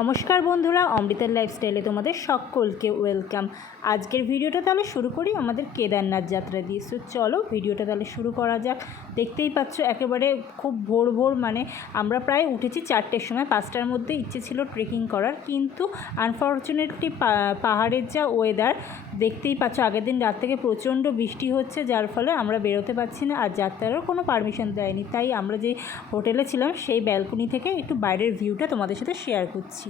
নমস্কার বন্ধুরা, অমৃতার লাইফস্টাইলে তোমাদের সকলকে ওয়েলকাম আজকের ভিডিওটা তাহলে শুরু করি আমাদের কেদারনাথ যাত্রা দিয়ে। সো চলো ভিডিওটা তাহলে শুরু করা যাক। দেখতেই পাচ্ছ, একেবারে খুব ভোর ভোর মানে আমরা প্রায় উঠেছি চারটের সময়। পাঁচটার মধ্যে ইচ্ছে ছিল ট্রেকিং করার, কিন্তু আনফর্চুনেটলি পাহাড়ের যা ওয়েদার দেখতেই পাচ্ছ, আগের দিন রাত থেকে প্রচণ্ড বৃষ্টি হচ্ছে, যার ফলে আমরা বেরোতে পারছি না আর যাত্রারও কোনো পারমিশন দেয়নি। তাই আমরা যে হোটেলে ছিলাম, সেই ব্যালকনি থেকে একটু বাইরের ভিউটা তোমাদের সাথে শেয়ার করছি।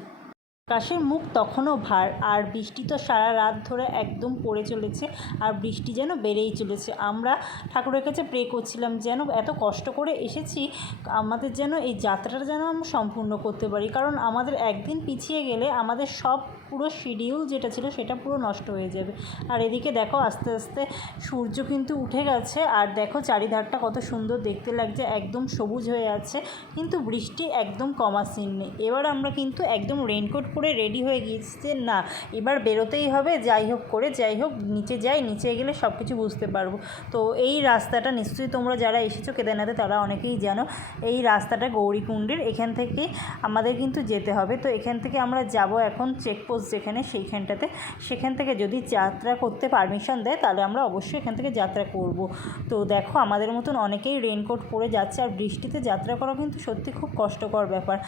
আকাশের মুখ তখনও ভার, আর বৃষ্টি তো সারা রাত ধরে একদম পড়ে চলেছে, আর বৃষ্টি যেন বেড়েই চলেছে। আমরা ঠাকুরের কাছে প্রে করছিলাম যেন এত কষ্ট করে এসেছি, আমাদের যেন এই যাত্রাটা যেন আমরা সম্পূর্ণ করতে পারি। কারণ আমাদের একদিন পিছিয়ে গেলে আমাদের সব পুরো শিডিউল যেটা ছিল সেটা পুরো নষ্ট হয়ে যাবে। আর এদিকে দেখো আস্তে আস্তে সূর্য কিন্তু উঠে গেছে, আর দেখো চারিধারটা কত সুন্দর দেখতে লাগছে, একদম সবুজ হয়ে আছে, কিন্তু বৃষ্টি একদম কমা সিন নেই এবার আমরা কিন্তু একদম রেনকোট পরে রেডি হয়ে গিয়েছি যে না, এবার বেরোতেই হবে, যাই হোক করে, যাই হোক, নিচে যাই, নিচে গেলে সব কিছু বুঝতে পারব। তো এই রাস্তাটা নিশ্চয়ই তোমরা যারা এসেছ কেদারনাথে, তারা অনেকেই জানো, এই রাস্তাটা গৌরীকুণ্ডের, এখান থেকে আমাদের কিন্তু যেতে হবে। তো এখান থেকে আমরা যাব এখন চেকপোস্ট যেখানে সেইখানটাতে, সেখান থেকে যদি যাত্রা করতে পারমিশন দেয়, তাহলে আমরা অবশ্যই এখান থেকে যাত্রা করব। তো দেখো, আমাদের মতন অনেকেই রেনকোট পরে যাচ্ছে আর বৃষ্টিতে যাত্রা করা কিন্তু সত্যি খুব কষ্টকর ব্যাপার।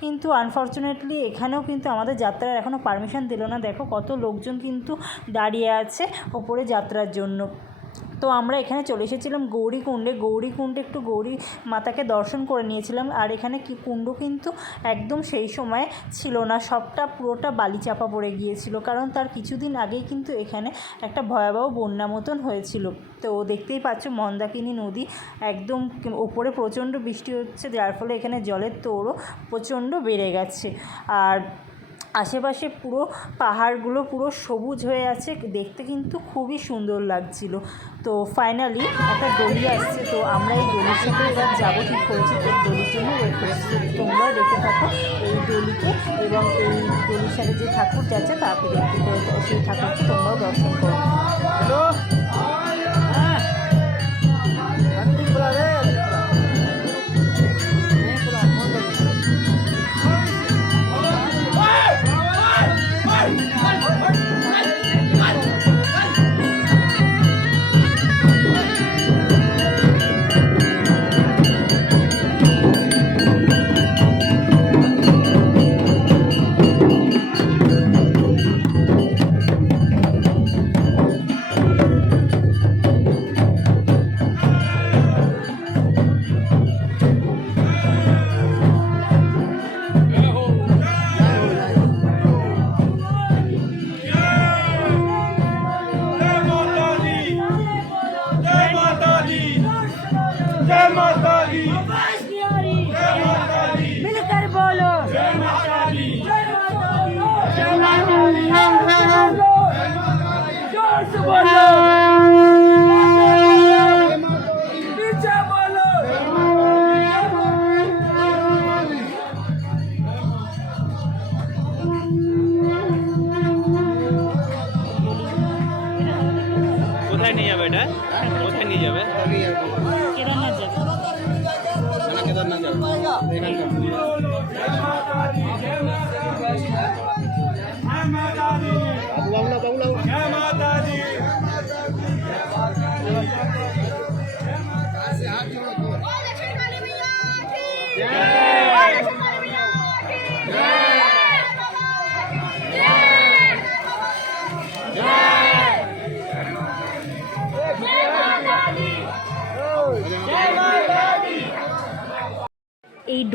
কিন্তু আনফর্চুনেটলি এখানেও কিন্তু আমাদের যাত্রার এখনও পারমিশন দিল না। দেখো, কত লোকজন কিন্তু দাঁড়িয়ে আছে ওপরে যাত্রার জন্য। তো আমরা এখানে চলে এসেছিলাম গৌরীকুণ্ডে। গৌরীকুণ্ডে একটু গৌরী মাতাকে দর্শন করে নিয়েছিলাম। আর এখানে কি কুণ্ড কিন্তু একদম সেই সময় ছিল না। সবটা পুরোটা বালি চাপা পড়ে গিয়েছিল। কারণ তার কিছুদিন আগেই কিন্তু এখানে একটা ভয়াবহ বন্যা মতন হয়েছিল। তো দেখতেই পাচ্ছ মন্দাকিনী নদী একদম ওপরে প্রচণ্ড বৃষ্টি হচ্ছে। যার ফলে এখানে জলের তোড়ও প্রচণ্ড বেড়ে গেছে। আর আশেপাশে পুরো পাহাড়গুলো পুরো সবুজ হয়ে আছে, দেখতে কিন্তু খুবই সুন্দর লাগছিল। তো ফাইনালি একটা দড়ি আসছে, তো আমরা এই দড়ির সাথে এবার যাব ঠিক করেছি, তো দড়ির জন্য ওয়েট করছি। তো তোমরাও দেখে থাকো এই দড়িকে এবং এই দড়ির সাথে যে ঠাকুর যাচ্ছে, তাকে দেখতে সেই ঠাকুরকে তোমরাও দর্শন করো।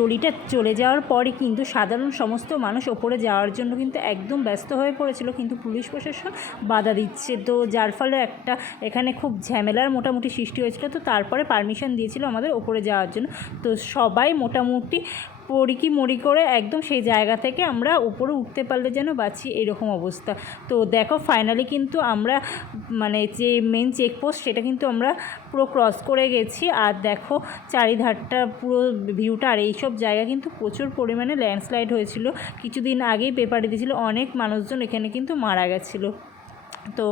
ডলিটা চলে যাওয়ার পরে কিন্তু সাধারণ সমস্ত মানুষ ওপরে যাওয়ার জন্য কিন্তু একদম ব্যস্ত হয়ে পড়েছিল, কিন্তু পুলিশ প্রশাসন বাধা দিচ্ছে। তো যার ফলে একটা এখানে খুব ঝামেলার মোটামুটি সৃষ্টি হয়েছিল, তো তারপরে পারমিশন দিয়েছিল আমাদের ওপরে যাওয়ার জন্য। তো সবাই মোটামুটি পড়িকি মরি করে একদম সেই জায়গা থেকে আমরা উপরে উঠতে পারলে যেন বাঁচি এরকম অবস্থা। তো দেখো ফাইনালি কিন্তু আমরা মানে যে মেন চেকপোস্ট সেটা কিন্তু আমরা পুরো ক্রস করে গেছি। আর দেখো চারিধারটা পুরো ভিউটা আর এইসব জায়গা কিন্তু প্রচুর পরিমাণে ল্যান্ডস্লাইড হয়েছিল। কিছুদিন আগেই পেপারে দিয়েছিল, অনেক মানুষজন এখানে কিন্তু মারা গেছিল। তো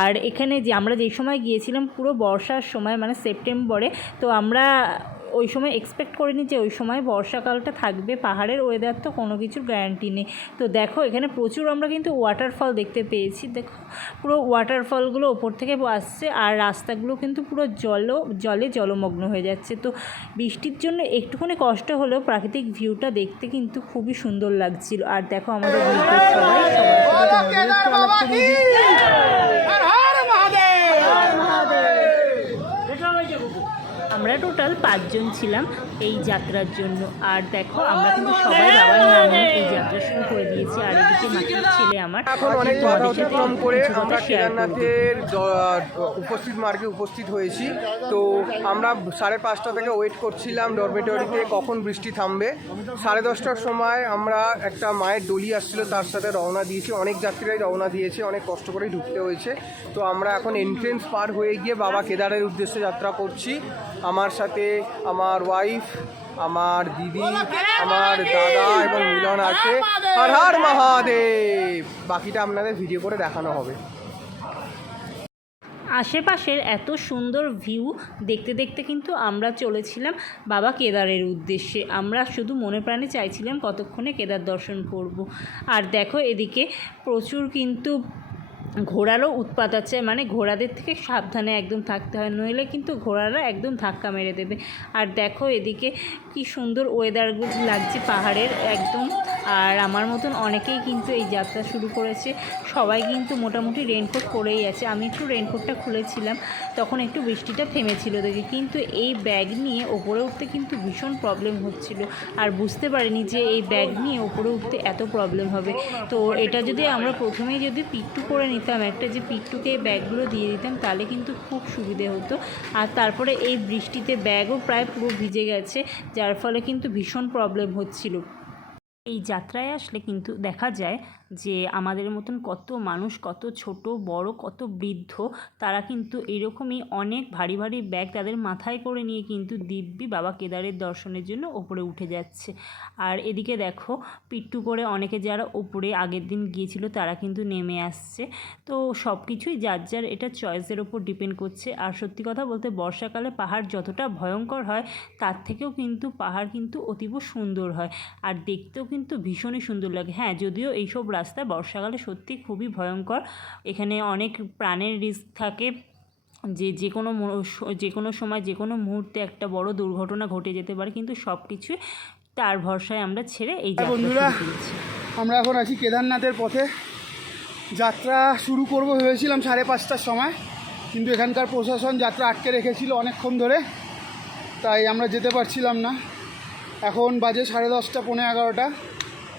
আর এখানে যে আমরা যেই সময় গিয়েছিলাম পুরো বর্ষার সময় মানে সেপ্টেম্বরে তো আমরা ওই সময় এক্সপেক্ট করিনি যে ওই সময় বর্ষাকালটা থাকবে, পাহাড়ের ওয়েদার তো কোনো কিছুর গ্যারান্টি নেই। তো দেখো, এখানে প্রচুর আমরা কিন্তু ওয়াটারফল দেখতে পেয়েছি। দেখো, পুরো ওয়াটারফলগুলো ওপর থেকে আসছে আর রাস্তাগুলো কিন্তু পুরো জল, জলে জলমগ্ন হয়ে যাচ্ছে। তো বৃষ্টির জন্য একটুখানি কষ্ট হলেও প্রাকৃতিক ভিউটা দেখতে কিন্তু খুবই সুন্দর লাগছিল। আর দেখো আমাদের গ্রুপের সবাই টোটাল পাঁচজন ছিলাম এই যাত্রার জন্য। আর দেখো, আমরা কিন্তু সবাই বাবার নামে এই যাত্রা আর এদিকে মাটির ছেলে আমার। এখন অনেক বাধা অতিক্রম করে আমরা কেদারনাথের উপস্থিত মার্গে উপস্থিত হয়েছি। তো আমরা সাড়ে পাঁচটা থেকে ওয়েট করছিলাম ডরমেটরিতে কখন বৃষ্টি থামবে। সাড়ে দশটার সময় আমরা একটা মায়ের ডলি আসছিল তার সাথে রওনা দিয়েছি। অনেক যাত্রীরাই রওনা দিয়েছে অনেক কষ্ট করেই ঢুকতে হয়েছে। তো আমরা এখন এন্ট্রেন্স পার হয়ে গিয়ে বাবা কেদারের উদ্দেশ্যে যাত্রা করছি। আমার সাথে আমার ওয়াইফ আমার দিদি, আমার দাদা এবং মিলন আছে। হর হর মহাদেব। বাকিটা আপনাদের ভিডিও করে দেখানো হবে। আশেপাশের এত সুন্দর ভিউ দেখতে দেখতে কিন্তু আমরা চলেছিলাম বাবা কেদারের উদ্দেশ্যে। আমরা শুধু মনে প্রাণে চাইছিলাম কতক্ষণে কেদার দর্শন করব। আর দেখো এদিকে প্রচুর কিন্তু ঘোড়ারও উৎপাত আছে। মানে ঘোড়াদের থেকে সাবধানে একদম থাকতে হয়, নইলে কিন্তু ঘোড়ারা একদম ধাক্কা মেরে দেবে। আর দেখো এদিকে কি সুন্দর ওয়েদারগুলো লাগছে পাহাড়ের একদম। আর আমার মতন অনেকেই কিন্তু এই যাত্রা শুরু করেছে। সবাই কিন্তু মোটামুটি রেনকোট পরেই আছে। আমি একটু রেনকোটটা খুলেছিলাম, তখন একটু বৃষ্টিটা থেমেছিল দেখে কিন্তু এই ব্যাগ নিয়ে ওপরে উঠতে কিন্তু ভীষণ প্রবলেম হচ্ছিল। আর বুঝতে পারিনি যে এই ব্যাগ নিয়ে ওপরে উঠতে এত প্রবলেম হবে। তো এটা যদি আমরা প্রথমেই যদি পিকটু করে নিতাম, একটা যে পিকটুকে এই ব্যাগগুলো দিয়ে দিতাম, তাহলে কিন্তু খুব সুবিধে হতো। আর তারপরে এই বৃষ্টিতে ব্যাগও প্রায় পুরো ভিজে গেছে, যার ফলে কিন্তু ভীষণ প্রবলেম হচ্ছিল। এই যাত্রায় আসলে কিন্তু দেখা যায় যে আমাদের মতন কত মানুষ, কত ছোট, বড়, কত বৃদ্ধ, তারা কিন্তু এরকমই অনেক ভারী ভারী ব্যাগ তাদের মাথায় করে নিয়ে কিন্তু দিব্যি বাবা কেদারের দর্শনের জন্য ওপরে উঠে যাচ্ছে। আর এদিকে দেখো, পিট্টু করে অনেকে যারা ওপরে আগের দিন গিয়েছিল তারা কিন্তু নেমে আসছে। তো সব কিছুই যার যার এটা চয়েসের ওপর ডিপেন্ড করছে। আর সত্যি কথা বলতে বর্ষাকালে পাহাড় যতটা ভয়ঙ্কর হয়, তার থেকেও কিন্তু পাহাড় কিন্তু অতীব সুন্দর হয়। আর দেখতেও কিন্তু ভীষণই সুন্দর লাগে। হ্যাঁ যদিও এইসব রাস্তা বর্ষাকালে সত্যি খুবই ভয়ঙ্কর। এখানে অনেক প্রাণের রিস্ক থাকে। যে যে কোনো যে কোনো সময় যে কোনো মুহূর্তে একটা বড় দুর্ঘটনা ঘটে যেতে পারে কিন্তু সব কিছুই তার ভরসায় আমরা ছেড়ে এই বন্ধুরা, আমরা এখন আছি কেদারনাথের পথে। যাত্রা শুরু করব ভেবেছিলাম সাড়ে পাঁচটার সময় কিন্তু এখানকার প্রশাসন যাত্রা আটকে রেখেছিল অনেকক্ষণ ধরে। তাই আমরা যেতে পারছিলাম না। এখন বাজে সাড়ে দশটা পনেরো এগারোটা।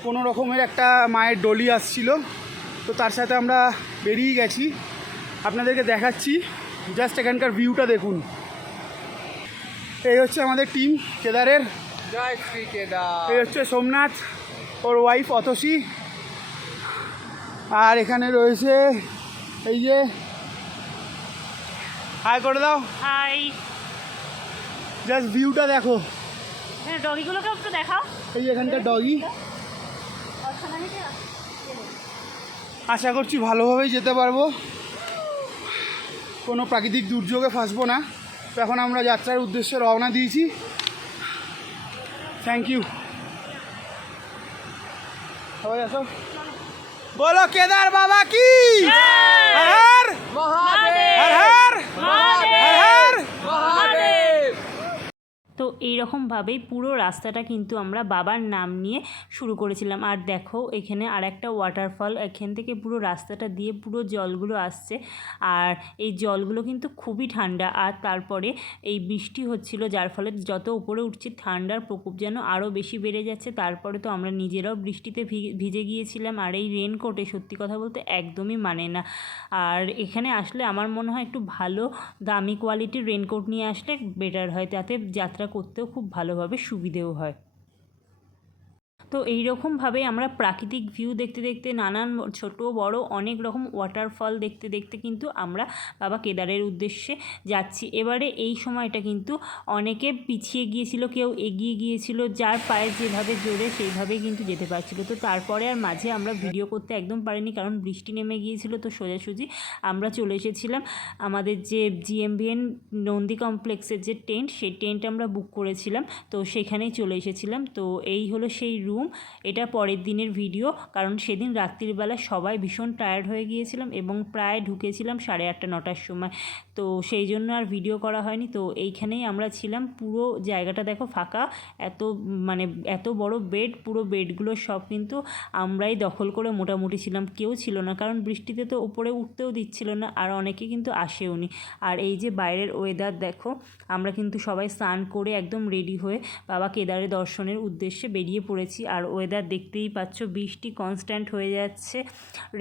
কোনো রকমের একটা মায়ের ডলি আসছিল। তো তার সাথে আমরা বেরিয়ে গেছি। আপনাদেরকে দেখাচ্ছি। জাস্ট এখানকার ভিউটা দেখুন। এই হচ্ছে আমাদের টিম কেদারের। জয় শ্রী কেদার। এই হচ্ছে সোমনাথ ওর ওয়াইফ অতসী। আর এখানে রয়েছে এই যে হাই করে দাও। হাই জাস্ট ভিউটা দেখো। ডগিগুলোকে একটু দেখাও। এই যে এখানকার ডগি। আশা করছি ভালোভাবেই যেতে পারব। কোনো প্রাকৃতিক দুর্যোগে ফাঁসবো না। তো এখন আমরা যাত্রার উদ্দেশ্যে রওনা দিয়েছি। থ্যাংক ইউ সবাই আসো। বলো, কেদার বাবা কি হর হর মহাদেব হর হর হর হর তো এইরকমভাবেই পুরো রাস্তাটা কিন্তু আমরা বাবার নাম নিয়ে শুরু করেছিলাম। আর দেখো, এখানে আর একটা ওয়াটারফল এখান থেকে পুরো রাস্তাটা দিয়ে পুরো জলগুলো আসছে। আর এই জলগুলো কিন্তু খুবই ঠান্ডা। আর তারপরে এই বৃষ্টি হচ্ছিল, যার ফলে যত উপরে উঠছি, ঠান্ডার প্রকোপ যেন আরও বেশি বেড়ে যাচ্ছে। তারপরে তো আমরা নিজেরাও বৃষ্টিতে ভিজে গিয়েছিলাম। আর এই রেনকোটে সত্যি কথা বলতে একদমই মানে না। আর এখানে আসলে আমার মনে হয় একটু ভালো, দামি কোয়ালিটির রেনকোট নিয়ে আসলে বেটার হয়। তাতে যাত্রা করতেও খুব ভালোভাবে সুবিধেও হয়। তো এই রকমভাবে আমরা প্রাকৃতিক ভিউ দেখতে দেখতে নানান ছোট বড় অনেক রকম ওয়াটারফল দেখতে দেখতে কিন্তু আমরা বাবা কেদারের উদ্দেশ্যে যাচ্ছি। এবারে এই সময়টা কিন্তু অনেকে পিছিয়ে গিয়েছিল, কেউ এগিয়ে গিয়েছিল, যার পায়ে যেভাবে জোরে সেইভাবেই কিন্তু যেতে পারছিল। তো তারপরে আর মাঝে আমরা ভিডিও করতে একদম পারিনি, কারণ বৃষ্টি নেমে গিয়েছিল, তো সোজাসুজি আমরা চলে এসেছিলাম। আমাদের যে জিএমভিএন নন্দী কমপ্লেক্সের যে টেন্ট সেই টেন্ট আমরা বুক করেছিলাম, তো সেখানেই চলে এসেছিলাম। তো এই হলো সেই রুম এটা পরের দিনের ভিডিও, কারণ সেদিন রাত্রিবেলা সবাই ভীষণ টায়ার্ড হয়ে গিয়েছিলাম এবং প্রায় ঢুকেছিলাম সাড়ে আটটা, নটার সময়। তো সেই জন্য আর ভিডিও করা হয়নি। তো এইখানেই আমরা ছিলাম। পুরো জায়গাটা দেখো ফাঁকা। এত মানে এত বড় বেড পুরো বেডগুলো সব কিন্তু আমরাই দখল করে মোটামুটি ছিলাম। কেউ ছিল না, কারণ বৃষ্টিতে তো উপরে উঠতেও দিচ্ছিল না, আর অনেকে কিন্তু আসেওনি আর এই যে বাইরের ওয়েদার দেখো, আমরা কিন্তু সবাই স্নান করে একদম রেডি হয়ে বাবা কেদারে দর্শনের উদ্দেশ্যে বেরিয়ে পড়েছি। আর ওয়েদার দেখতেই পাচ্ছ, বৃষ্টি কনস্ট্যান্ট হয়ে যাচ্ছে।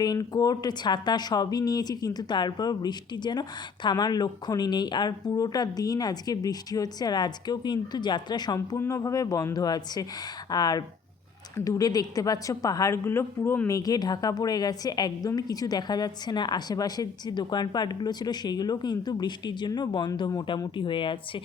রেনকোট ছাতা সবই নিয়েছি, কিন্তু তারপর বৃষ্টি যেন থামার লক্ষণই নেই। আর পুরোটা দিন আজকে বৃষ্টি হচ্ছে আর আজকেও কিন্তু যাত্রা সম্পূর্ণভাবে বন্ধ আছে। আর দূরে দেখতে পাচ্ছ, পাহাড়গুলো পুরো মেঘে ঢাকা পড়ে গেছে, একদমই কিছু দেখা যাচ্ছে না। আশেপাশের যে দোকানপাটগুলো ছিল, সেগুলোও কিন্তু বৃষ্টির জন্য বন্ধ মোটামুটি হয়ে আছে।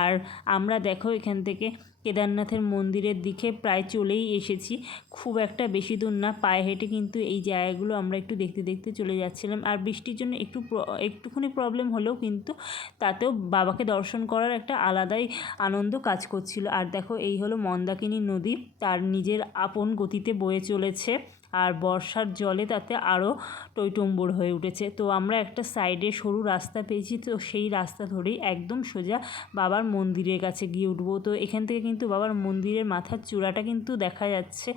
আর আমরা দেখো এখান থেকে কেদারনাথের মন্দিরের দিকে প্রায় চলেই এসেছি। খুব একটা বেশি দূর না, পায়ে হেঁটে কিন্তু এই জায়গাগুলো আমরা একটু দেখতে দেখতে চলে যাচ্ছিলাম। আর বৃষ্টির জন্য একটু একটুখানি প্রবলেম হলেও কিন্তু তাতেও বাবাকে দর্শন করার একটা আলাদাই আনন্দ কাজ করছিল। আর দেখো, এই হলো মন্দাকিনী নদী। তার নিজের আপন গতিতে বয়ে চলেছে। আর বর্ষার জলে তাতে আরও টইটম্বর হয়ে উঠেছে। তো আমরা একটা সাইডে সরু রাস্তা পেয়েছি, তো সেই রাস্তা ধরেই একদম সোজা বাবার মন্দিরের কাছে গিয়ে উঠবো। তো এখান থেকে কিন্তু বাবার মন্দিরের মাথার চূড়াটা কিন্তু দেখা যাচ্ছে,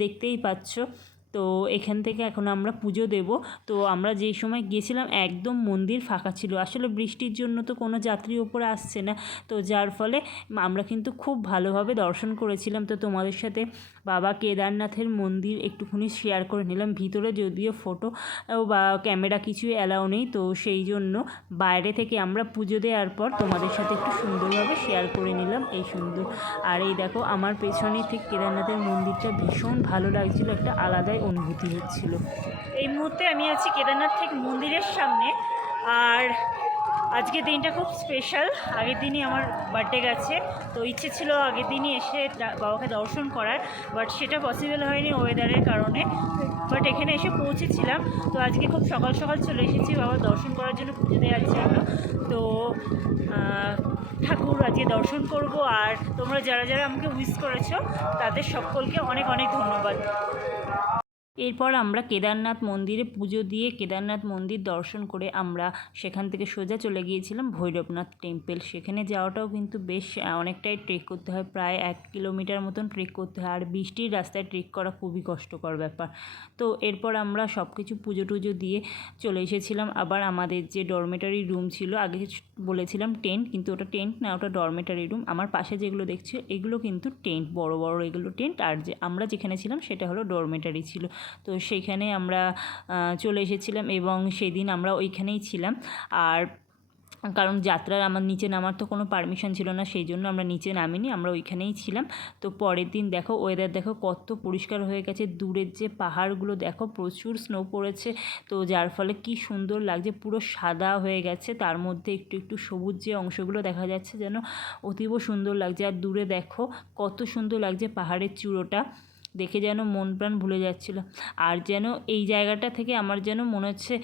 দেখতেই পাচ্ছ। তো এখান থেকে এখন আমরা পুজো দেব। তো আমরা যেই সময় গিয়েছিলাম, একদম মন্দির ফাঁকা ছিল। আসলে বৃষ্টির জন্য তো কোনো যাত্রী ওপরে আসছে না। তো যার ফলে আমরা কিন্তু খুব ভালোভাবে দর্শন করেছিলাম। তো তোমাদের সাথে বাবা কেদারনাথের মন্দির একটুখানি শেয়ার করে নিলাম। ভিতরে যদিও ফটো বা ক্যামেরা কিছুই অ্যালাউ নেই, তো সেই জন্য বাইরে থেকে আমরা পুজো দেওয়ার পর তোমাদের সাথে একটু সুন্দরভাবে শেয়ার করে নিলাম এই সুন্দর। আর এই দেখো, আমার পেছনে ঠিক কেদারনাথের মন্দিরটা ভীষণ ভালো লাগছিল। একটা আলাদাই অনুভূতি হচ্ছিল। এই মুহূর্তে আমি আছি কেদারনাথ ঠিক মন্দিরের সামনে। আর আজকের দিনটা খুব স্পেশাল আগের দিনই আমার বার্থডে গেছে। তো ইচ্ছে ছিল আগের দিনই এসে বাবাকে দর্শন করার। বাট সেটা পসিবল হয়নি ওয়েদারের কারণে। বাট এখানে এসে পৌঁছেছিলাম। তো আজকে খুব সকাল সকাল চলে এসেছি বাবার দর্শন করার জন্য পুজো দেওয়ার জন্য। তো ঠাকুর আজকে দর্শন করব। আর তোমরা যারা যারা আমাকে উইশ করেছ, তাদের সকলকে অনেক অনেক ধন্যবাদ। এরপর আমরা কেদারনাথ মন্দিরে পুজো দিয়ে কেদারনাথ মন্দির দর্শন করে আমরা সেখান থেকে সোজা চলে গিয়েছিলাম ভৈরবনাথ টেম্পল। সেখানে যাওয়াটাও কিন্তু বেশ অনেকটাই ট্রেক করতে হয়। প্রায় এক কিলোমিটার মতন ট্রেক করতে হয়। আর বৃষ্টির রাস্তায় ট্রেক করা খুবই কষ্টকর ব্যাপার। তো এরপর আমরা সব কিছু পুজো টুজো দিয়ে চলে এসেছিলাম। আবার আমাদের যে ডরমেটারি রুম ছিল, আগে বলেছিলাম টেন্ট কিন্তু ওটা টেন্ট না, ওটা ডরমেটারি রুম আমার পাশে যেগুলো দেখছি, এগুলো কিন্তু টেন্ট বড় বড় এগুলো টেন্ট আর যে আমরা যেখানে ছিলাম, সেটা হলো ডরমেটারি ছিল। তো সেইখানে আমরা চলে এসেছিলাম এবং সেদিন আমরা ওইখানেই ছিলাম। আর কারণ যাত্রার আমার নিচে নামার তো কোনো পারমিশন ছিল না, সেই জন্য আমরা নিচে নামিনি, আমরা ওইখানেই ছিলাম। তো পরের দিন দেখো ওয়েদার দেখো কত পরিষ্কার হয়ে গেছে, দূরের যে পাহাড়গুলো দেখো প্রচুর স্নো পড়েছে। তো যার ফলে কি সুন্দর লাগছে, পুরো সাদা হয়ে গেছে, তার মধ্যে একটু একটু সবুজ যে অংশগুলো দেখা যাচ্ছে যেন অতীব সুন্দর লাগছে। আর দূরে দেখো কত সুন্দর লাগছে পাহাড়ের চূড়োটা। দেখে যেন মন প্রাণ ভুলে যাচ্ছিল। আর যেন এই জায়গাটা থেকে আমার যেন মনে হচ্ছে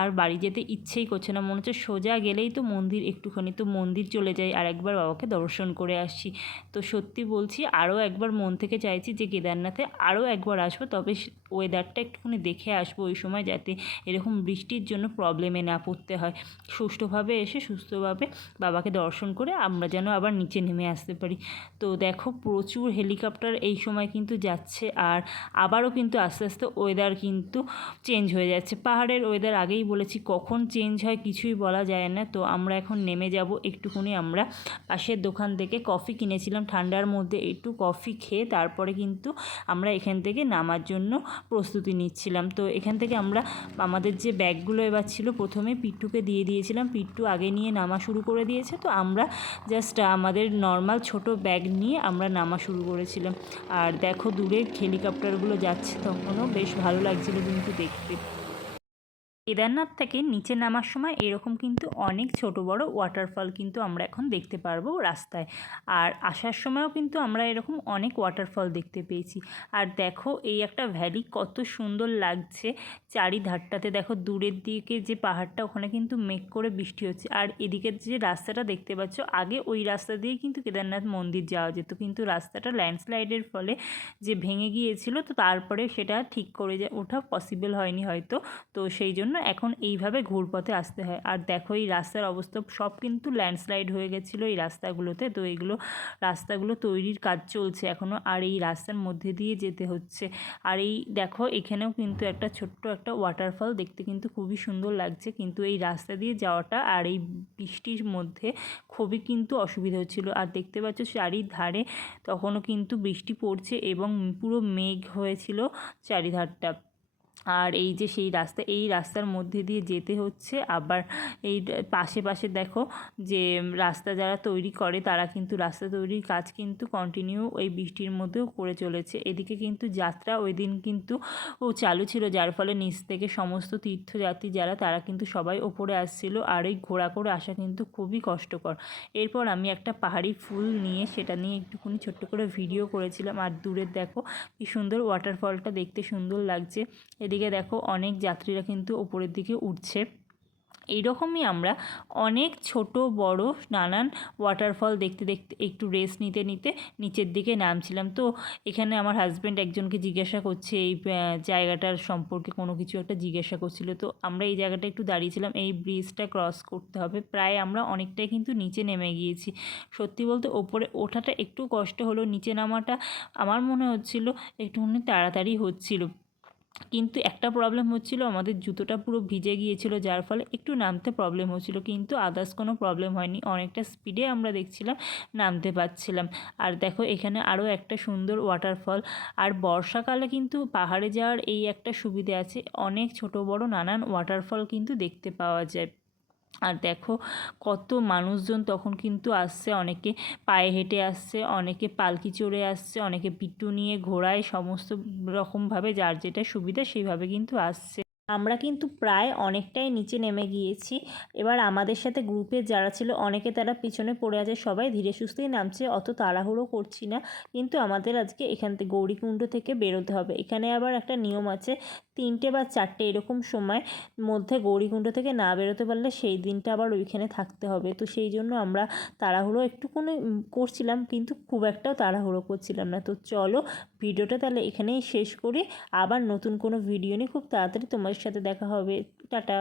আর বাড়ি যেতে ইচ্ছেই করছে না। মনে হচ্ছে সোজা গেলেই তো মন্দির একটুখানি, তো মন্দির চলে যাই আর একবার বাবাকে দর্শন করে আসি তো সত্যি বলছি, আরও একবার মন থেকে চাইছি যে কেদারনাথে আরও একবার আসব, তবে ওয়েদারটা একটুখানি দেখে আসব ওই সময় যাতে এরকম বৃষ্টির জন্য প্রবলেমে না পড়তে হয়। সুষ্ঠুভাবে এসে সুস্থভাবে বাবাকে দর্শন করে আমরা যেন আবার নিচে নেমে আসতে পারি। তো দেখো প্রচুর হেলিকপ্টার এই সময় কিন্তু যাচ্ছে। আর আবারও কিন্তু আস্তে আস্তে ওয়েদার কিন্তু চেঞ্জ হয়ে যাচ্ছে। পাহাড়ের ওয়েদার আগেই বলেছি, কখন চেঞ্জ হয় কিছুই বলা যায় না। তো আমরা এখন নেমে যাব, একটুখানি আমরা পাশের দোকান থেকে কফি কিনেছিলাম, ঠান্ডার মধ্যে একটু কফি খেয়ে তারপরে কিন্তু আমরা এখান থেকে নামার জন্য প্রস্তুতি নিচ্ছিলাম। তো এখান থেকে আমরা আমাদের যে ব্যাগগুলো এবার ছিল, প্রথমে পিট্টুকে দিয়ে দিয়েছিলাম। পিট্টু আগে নিয়ে নামা শুরু করে দিয়েছে। তো আমরা জাস্ট আমাদের নর্মাল ছোট ব্যাগ নিয়ে আমরা নামা শুরু করেছিলাম। আর দেখো দূরে হেলিকপ্টারগুলো যাচ্ছে তখনও বেশ ভালো লাগছিল কিন্তু দেখতে। কেদারনাথ থেকে নিচে নামার সময় এরকম কিন্তু অনেক ছোট বড় ওয়াটারফল কিন্তু আমরা এখন দেখতে পারব রাস্তায়। আর আসার সময়ও কিন্তু আমরা এরকম অনেক ওয়াটারফল দেখতে পেয়েছি। আর দেখো এই একটা ভ্যালি কত সুন্দর লাগছে। চারিধারটাতে দেখো দূরের দিকে যে পাহাড়টা ওখানে কিন্তু মেঘ করে বৃষ্টি হচ্ছে। আর এদিকের যে রাস্তাটা দেখতে পাচ্ছ, আগে ওই রাস্তা দিয়ে কিন্তু কেদারনাথ মন্দির যাওয়া যেত। কিন্তু রাস্তাটা ল্যান্ডস্লাইডের ফলে যে ভেঙে গিয়েছিল, তো তারপরে সেটা ঠিক করে ওঠা পসিবল হয়নি হয়তো। তো সেই জন্য এখন এইভাবে ঘুরপথে আসতে হয়। আর দেখো, এই রাস্তার অবস্থা, সব কিন্তু ল্যান্ডস্লাইড হয়ে গেছিল এই রাস্তাগুলোতে। তো এইগুলো, রাস্তাগুলো তৈরির কাজ চলছে এখনও আর এই রাস্তার মধ্যে দিয়ে যেতে হচ্ছে। আর এই দেখো, এখানেও কিন্তু একটা ছোট্ট একটা ওয়াটারফল দেখতে কিন্তু খুবই সুন্দর লাগছে। কিন্তু এই রাস্তা দিয়ে যাওয়াটা আর এই বৃষ্টির মধ্যে খুবই কিন্তু অসুবিধা হচ্ছিল। আর দেখতে পাচ্ছ, চারিধারে তখনও কিন্তু বৃষ্টি পড়ছে এবং পুরো মেঘ হয়েছিল চারিধারটা। আর এই যে সেই রাস্তা, এই রাস্তার মধ্যে দিয়ে যেতে হচ্ছে। আবার এই পাশে পাশে দেখো যে রাস্তা যারা তৈরি করে তারা কিন্তু রাস্তা তৈরির কাজ কিন্তু কন্টিনিউ এই বৃষ্টির মধ্যেও করে চলেছে। এদিকে কিন্তু যাত্রা ওই দিন কিন্তু ও চালু ছিল, যার ফলে নিচ থেকে সমস্ত তীর্থযাত্রী যারা তারা কিন্তু সবাই ওপরে আসছিল আর এই ঘোড়া করে আসা কিন্তু খুবই কষ্টকর। এরপর আমি একটা পাহাড়ি ফুল নিয়ে সেটা নিয়ে একটুখানি ছোট্ট করে ভিডিও করেছিলাম। আর দূরের দেখো কি সুন্দর ওয়াটারফলটা দেখতে সুন্দর লাগছে। এদিকে দেখো অনেক যাত্রীরা কিন্তু ওপরের দিকে উঠছে। এইরকমই আমরা অনেক ছোট, বড়, নানান ওয়াটারফল দেখতে দেখতে একটু রেস্ট নিতে নিতে নিচের দিকে নামছিলাম। তো এখানে আমার হাজব্যান্ড একজনকে জিজ্ঞাসা করছে, এই জায়গাটার সম্পর্কে কোনো কিছু একটা জিজ্ঞাসা করছিল। তো আমরা এই জায়গাটা একটু দাঁড়িয়েছিলাম, এই ব্রিজটা ক্রস করতে হবে। প্রায় আমরা অনেকটাই কিন্তু নিচে নেমে গিয়েছি। সত্যি বলতে ওপরে ওঠাটা একটু কষ্ট হলো, নিচে নামাটা আমার মনে হচ্ছিল একটুখানি তাড়াতাড়ি হচ্ছিল। কিন্তু একটা প্রবলেম হচ্ছিল, আমাদের জুতোটা পুরো ভিজে গিয়েছিল, যার ফলে একটু নামতে প্রবলেম হচ্ছিল, কিন্তু আদার্স কোনো প্রবলেম হয়নি। অনেকটা স্পিডে আমরা দেখছিলাম, নামতে পারছিলাম। আর দেখো, এখানে আরও একটা সুন্দর ওয়াটারফল আর বর্ষাকালে কিন্তু পাহাড়ে যাওয়ার এই একটা সুবিধে আছে, অনেক ছোট বড় নানান ওয়াটারফল কিন্তু দেখতে পাওয়া যায়। আর দেখো কত মানুষজন তখন কিন্তু আসছে, অনেকে পায়ে হেঁটে আসছে, অনেকে পালকি চড়ে আসছে, অনেকে পিট্টু নিয়ে ঘোড়ায়, সমস্ত রকমভাবে যার যেটা সুবিধা সেইভাবে কিন্তু আসছে। আমরা কিন্তু প্রায় অনেকটাই নিচে নেমে গিয়েছি। এবার আমাদের সাথে গ্রুপে যারা ছিল অনেকে তারা পিছনে পড়ে আছে। সবাই ধীরে সুস্থেই নামছে অত তাড়াহুড়ো করছি না। কিন্তু আমাদের আজকে এখান থেকে গৌরীকুণ্ড থেকে বেরোতে হবে। এখানে আবার একটা নিয়ম আছে তিনটে বা চারটে এরকম সময় মধ্যে গৌরীকুণ্ড থেকে না বেরোতে পারলে সেই দিনটা আবার ওইখানে থাকতে হবে। তো সেই জন্য আমরা তাড়াহুড়ো একটুখানি উম, করছিলাম কিন্তু খুব একটাও তাড়াহুড়ো করছিলাম না। তো চলো ভিডিওটা তাহলে এখানেই শেষ করি। আবার নতুন কোনো ভিডিও নিয়ে খুব তাড়াতাড়ি তোমার সাথে দেখা হবে। টাটা।